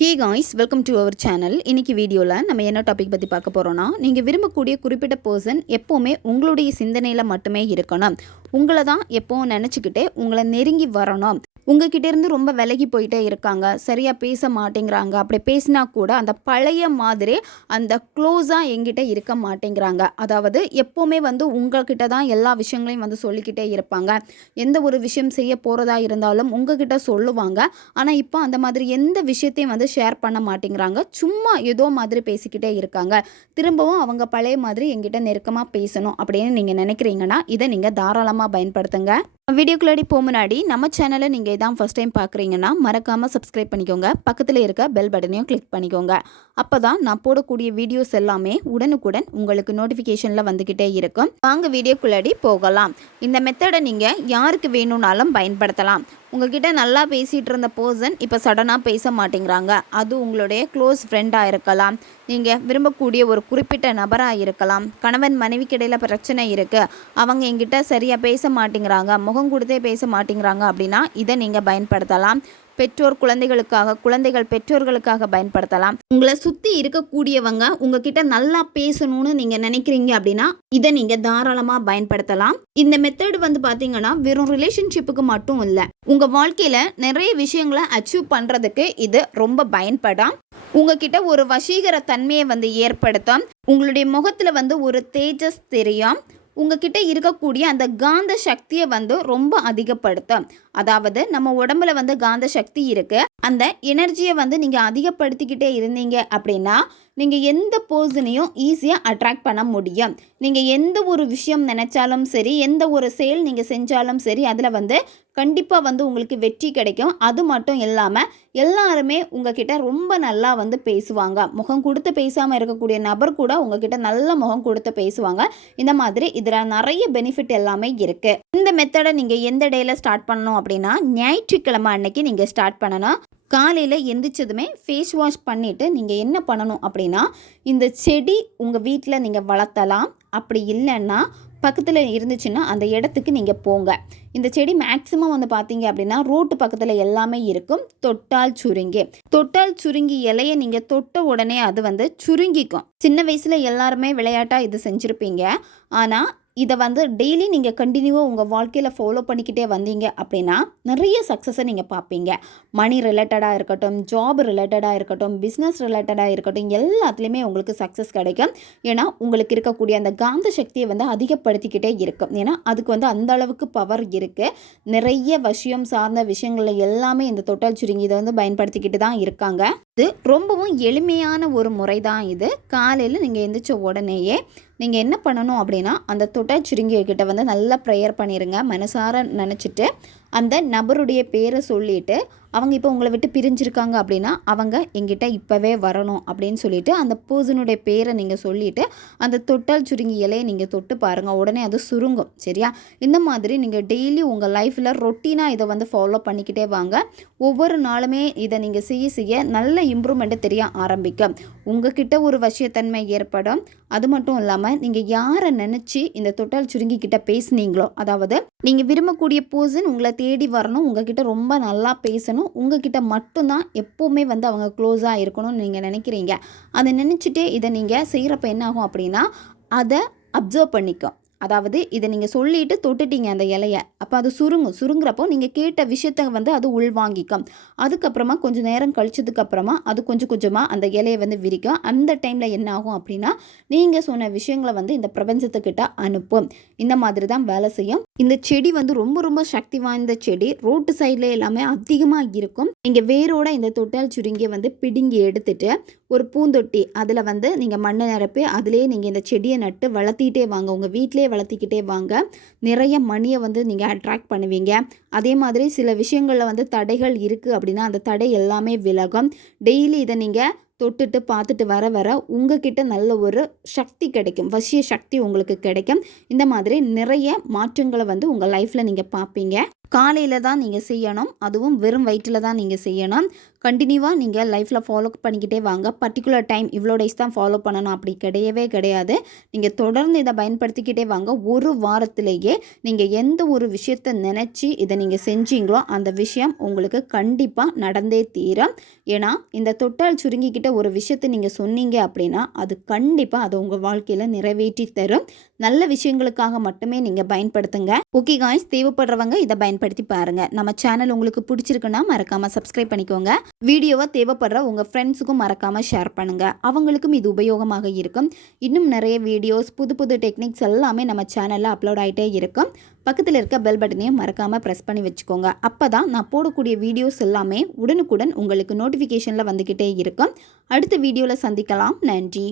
Hey guys, welcome to our channel. இன்றைக்கி வீடியோவில் நம்ம என்ன டாபிக் பற்றி பார்க்க போகிறோன்னா, நீங்கள் விரும்பக்கூடிய குறிப்பிட்ட பர்சன் எப்போவுமே உங்களுடைய சிந்தனையில் மட்டுமே இருக்கணும். உங்களை தான் எப்போவும் நினச்சிக்கிட்டே உங்களை நெருங்கி வரணும். உங்ககிட்டேருந்து ரொம்ப விலகி போயிட்டே இருக்காங்க, சரியாக பேச மாட்டேங்கிறாங்க. அப்படி பேசினா கூட அந்த பழைய மாதிரி அந்த க்ளோஸாக எங்கிட்ட இருக்க மாட்டேங்கிறாங்க. அதாவது எப்போவுமே உங்கள்கிட்ட தான் எல்லா விஷயங்களையும் சொல்லிக்கிட்டே இருப்பாங்க. எந்த ஒரு விஷயம் செய்ய போகிறதா இருந்தாலும் உங்ககிட்ட சொல்லுவாங்க. ஆனால் இப்போ அந்த மாதிரி எந்த விஷயத்தையும் ஷேர் பண்ண மாட்டேங்கிறாங்க. சும்மா ஏதோ மாதிரி பேசிக்கிட்டே இருக்காங்க. திரும்பவும் அவங்க பழைய மாதிரி எங்கிட்ட நெருக்கமாக பேசணும் அப்படின்னு நீங்கள் நினைக்கிறீங்கன்னா இதை நீங்கள் தாராளமாக பயன்படுத்துங்க. வீடியோக்குள்ளாடி முன்னாடி நம்ம சேனலை நீங்கள் இதான் ஃபஸ்ட் டைம் பார்க்குறீங்கன்னா மறக்காமல் சப்ஸ்கிரைப் பண்ணிக்கோங்க. பக்கத்தில் இருக்க பெல் பட்டனையும் கிளிக் பண்ணிக்கோங்க. அப்போ தான் நான் போடக்கூடிய வீடியோஸ் எல்லாமே உடனுக்குடன் உங்களுக்கு நோட்டிஃபிகேஷனில் வந்துக்கிட்டே இருக்கும். வாங்க வீடியோக்குள்ளாடி போகலாம். இந்த மெத்தடை நீங்கள் யாருக்கு வேணும்னாலும் பயன்படுத்தலாம். உங்ககிட்ட நல்லா பேசிகிட்டு இருந்த பர்சன் இப்போ சடனாக பேச மாட்டேங்கிறாங்க. அது உங்களுடைய க்ளோஸ் ஃப்ரெண்டாக இருக்கலாம், நீங்கள் விரும்பக்கூடிய ஒரு குறிப்பிட்ட நபராக இருக்கலாம். கணவன் மனைவிக்கு இடையில் பிரச்சனை இருக்குது, அவங்க எங்கிட்ட சரியாக பேச மாட்டேங்கிறாங்க, முகம் கொடுத்தே பேச மாட்டேங்கிறாங்க அப்படின்னா இதை நீங்கள் பயன்படுத்தலாம். பெற்றோர் குழந்தைகளுக்காக, குழந்தைகள் பெற்றோர்களுக்காக பயன்படுத்தலாம். உங்களை சுற்றி இருக்கக்கூடியவங்க உங்ககிட்ட நல்லா பேசணும்னு நீங்கள் நினைக்கிறீங்க அப்படின்னா இதை நீங்கள் தாராளமாக பயன்படுத்தலாம். இந்த மெத்தட் பார்த்தீங்கன்னா வெறும் ரிலேஷன்ஷிப்புக்கு மட்டும் இல்லை, உங்கள் வாழ்க்கையில் நிறைய விஷயங்களை அச்சீவ் பண்ணுறதுக்கு இது ரொம்ப பயன்படும். உங்ககிட்ட ஒரு வசீகர தன்மையை ஏற்படுத்தும். உங்களுடைய முகத்தில் ஒரு தேஜஸ் தெரியும். உங்ககிட்ட இருக்கக்கூடிய அந்த காந்த சக்தியை ரொம்ப அதிகப்படுத்தும். அதாவது நம்ம உடம்புல காந்த சக்தி இருக்குது. அந்த எனர்ஜியை நீங்கள் அதிகப்படுத்திக்கிட்டே இருந்தீங்க அப்படின்னா நீங்கள் எந்த பர்சனையும் ஈஸியாக அட்ராக்ட் பண்ண முடியும். நீங்கள் எந்த ஒரு விஷயம் நினச்சாலும் சரி, எந்த ஒரு செயல் நீங்கள் செஞ்சாலும் சரி, அதில் கண்டிப்பாக உங்களுக்கு வெற்றி கிடைக்கும். அது மட்டும் இல்லாமல் எல்லாருமே உங்ககிட்ட ரொம்ப நல்லா பேசுவாங்க. முகம் கொடுத்து பேசாமல் இருக்கக்கூடிய நபர் கூட உங்ககிட்ட நல்ல முகம் கொடுத்து பேசுவாங்க. இந்த மாதிரி இதில் நிறைய பெனிஃபிட் எல்லாமே இருக்குது. இந்த மெத்தடை நீங்கள் எந்த டேயில் ஸ்டார்ட் பண்ணணும் அப்படின்னா ஞாயிற்றுக்கிழமை அன்னைக்கு நீங்கள் ஸ்டார்ட் பண்ணணும். காலையில் எந்திரிச்சதுமே ஃபேஸ் வாஷ் பண்ணிவிட்டு நீங்கள் என்ன பண்ணணும் அப்படின்னா இந்த செடி உங்கள் வீட்டில் நீங்கள் வளர்த்தலாம். அப்படி இல்லைன்னா பக்கத்தில் இருந்துச்சுன்னா அந்த இடத்துக்கு நீங்கள் போங்க. இந்த செடி மேக்ஸிமம் பார்த்தீங்க அப்படின்னா ரோட்டு பக்கத்தில் எல்லாமே இருக்கும். தொட்டால் சுருங்கி இலையை நீங்கள் தொட்ட உடனே அது சுருங்கிக்கும். சின்ன வயசில் எல்லாருமே விளையாட்டாக இது செஞ்சுருப்பீங்க. ஆனால் இதை டெய்லி நீங்கள் கண்டினியூவாக உங்கள் வாழ்க்கையில் ஃபாலோ பண்ணிக்கிட்டே வந்தீங்க அப்படின்னா நிறைய சக்ஸஸை நீங்கள் பார்ப்பீங்க. மணி ரிலேட்டடாக இருக்கட்டும், ஜாப் ரிலேட்டடாக இருக்கட்டும், பிஸ்னஸ் ரிலேட்டடாக இருக்கட்டும், எல்லாத்துலேயுமே உங்களுக்கு சக்ஸஸ் கிடைக்கும். ஏன்னா உங்களுக்கு இருக்கக்கூடிய அந்த காந்த சக்தியை அதிகப்படுத்திக்கிட்டே இருக்கும். ஏன்னா அதுக்கு அந்த அளவுக்கு பவர் இருக்குது. நிறைய விஷயம் சார்ந்த விஷயங்களில் எல்லாமே இந்த தொட்டால் சுருங்கி இதை பயன்படுத்திக்கிட்டு தான் இருக்காங்க. இது ரொம்பவும் எளிமையான ஒரு முறை தான் இது. காலையில் நீங்கள் எந்திரிச்ச உடனேயே நீங்கள் என்ன பண்ணணும் அப்படின்னா அந்த தொட்டால் சுருங்கிக்கிட்ட நல்லா ப்ரேயர் பண்ணிடுங்க. மனசார நினச்சிட்டு அந்த நபருடைய பேரை சொல்லிவிட்டு அவங்க இப்போ உங்களை விட்டு பிரிஞ்சிருக்காங்க அப்படின்னா அவங்க எங்கிட்ட இப்போவே வரணும் அப்படின்னு சொல்லிவிட்டு அந்த பர்சனுடைய பேரை நீங்கள் சொல்லிவிட்டு அந்த தொட்டால் சுருங்கி இலையை நீங்கள் தொட்டு பாருங்கள். உடனே அது சுருங்கும். சரியா? இந்த மாதிரி நீங்கள் டெய்லி உங்கள் லைஃப்பில் ரொட்டீனாக இதை ஃபாலோ பண்ணிக்கிட்டே வாங்க. ஒவ்வொரு நாளுமே இதை நீங்கள் செய்ய நல்ல இம்ப்ரூவ்மெண்ட்டு தெரிய ஆரம்பிக்கும். உங்ககிட்ட ஒரு வசியத்தன்மை ஏற்படும். அது மட்டும் இல்லாமல் நீங்கள் யாரை நினச்சி இந்த தொட்டால் சுருங்கிக்கிட்ட பேசுனீங்களோ, அதாவது நீங்கள் விரும்பக்கூடிய பர்சன் உங்களை தேடி வரணும், உங்ககிட்ட ரொம்ப நல்லா பேசணும், உங்ககிட்ட மட்டும்தான் எப்போவுமே அவங்க க்ளோஸாக இருக்கணும்னு நீங்கள் நினைக்கிறீங்க. அதை நினச்சிட்டே இதை நீங்கள் செய்கிறப்ப என்ன ஆகும் அப்படின்னா அதை அப்சர்வ் பண்ணிக்கும். அதாவது இதை நீங்கள் சொல்லிவிட்டு தொட்டுட்டீங்க அந்த இலையை, அப்போ அது சுருங்குறப்போ நீங்கள் கேட்ட விஷயத்தை அது உள்வாங்கிக்கும். அதுக்கப்புறமா கொஞ்சம் நேரம் கழிச்சதுக்கப்புறமா அது கொஞ்சம் கொஞ்சமாக அந்த இலையை விரிக்கும். அந்த டைமில் என்ன ஆகும் அப்படின்னா நீங்கள் சொன்ன விஷயங்களை இந்த பிரபஞ்சத்துக்கிட்ட அனுப்பும். இந்த மாதிரி தான் வேலை செய்யும். இந்த செடி ரொம்ப ரொம்ப சக்தி வாய்ந்த செடி. ரோட்டு சைடில் எல்லாமே அதிகமாக இருக்கும். நீங்கள் வேரோட இந்த தொட்டால் சுருங்கியை பிடுங்கி எடுத்துட்டு ஒரு பூந்தொட்டி அதில் நீங்கள் மண்ணை நிரப்பி அதிலே நீங்கள் இந்த செடியை நட்டு வளர்த்திக்கிட்டே வாங்க. உங்கள் வீட்டிலே வளர்த்திக்கிட்டே வாங்க. நிறைய மணியை நீங்கள் அட்ராக்ட் பண்ணுவீங்க. அதே மாதிரி சில விஷயங்களில் தடைகள் இருக்குது அப்படின்னா அந்த தடை எல்லாமே விலகும். டெய்லி இதை நீங்கள் தொட்டுட்டு பார்த்துட்டு வர வர உங்ககிட்ட நல்ல ஒரு சக்தி கிடைக்கும். வசிய சக்தி உங்களுக்கு கிடைக்கும். இந்த மாதிரி நிறைய மாற்றங்களை உங்கள் லைஃப்பில் நீங்கள் பார்ப்பீங்க. காலையில் தான் நீங்கள் செய்யணும், அதுவும் வெறும் வயிற்றில் தான் நீங்கள் செய்யணும். கண்டினியூவாக நீங்கள் லைஃப்பில் ஃபாலோ பண்ணிக்கிட்டே வாங்க. பர்டிகுலர் டைம் இவ்வளோ டேஸ் தான் ஃபாலோ பண்ணணும் அப்படி கிடையவே கிடையாது. நீங்கள் தொடர்ந்து இதை பயன்படுத்திக்கிட்டே வாங்க. ஒரு வாரத்திலேயே நீங்கள் எந்த ஒரு விஷயத்தை நினச்சி இதை நீங்கள் செஞ்சீங்களோ அந்த விஷயம் உங்களுக்கு கண்டிப்பாக நடந்தே தீரும். ஏன்னா இந்த தொட்டால் சுருங்கிக்கிட்ட ஒரு விஷயத்தை நீங்கள் சொன்னீங்க அப்படின்னா அது கண்டிப்பாக அதை உங்கள் வாழ்க்கையில் நிறைவேற்றி தரும். நல்ல விஷயங்களுக்காக மட்டுமே நீங்கள் பயன்படுத்துங்க. ஓகே காய்ஸ், தேவைப்படுறவங்க இதை பயன்படுத்தி பாருங்கள். நம்ம சேனல் உங்களுக்கு பிடிச்சிருக்குன்னா மறக்காமல் சப்ஸ்கிரைப் பண்ணிக்கோங்க. வீடியோவை தேவைப்படுற உங்கள் ஃப்ரெண்ட்ஸுக்கும் மறக்காமல் ஷேர் பண்ணுங்கள். அவங்களுக்கும் இது உபயோகமாக இருக்கும். இன்னும் நிறைய வீடியோஸ், புது புது டெக்னிக்ஸ் எல்லாமே நம்ம சேனலில் அப்லோட் ஆகிட்டே இருக்கும். பக்கத்தில் இருக்க பெல் பட்டனையும் மறக்காமல் ப்ரெஸ் பண்ணி வச்சுக்கோங்க. அப்போ தான் நான் போடக்கூடிய வீடியோஸ் எல்லாமே உடனுக்குடன் உங்களுக்கு நோட்டிஃபிகேஷனில் வந்துக்கிட்டே இருக்கும். அடுத்த வீடியோவில் சந்திக்கலாம். நன்றி.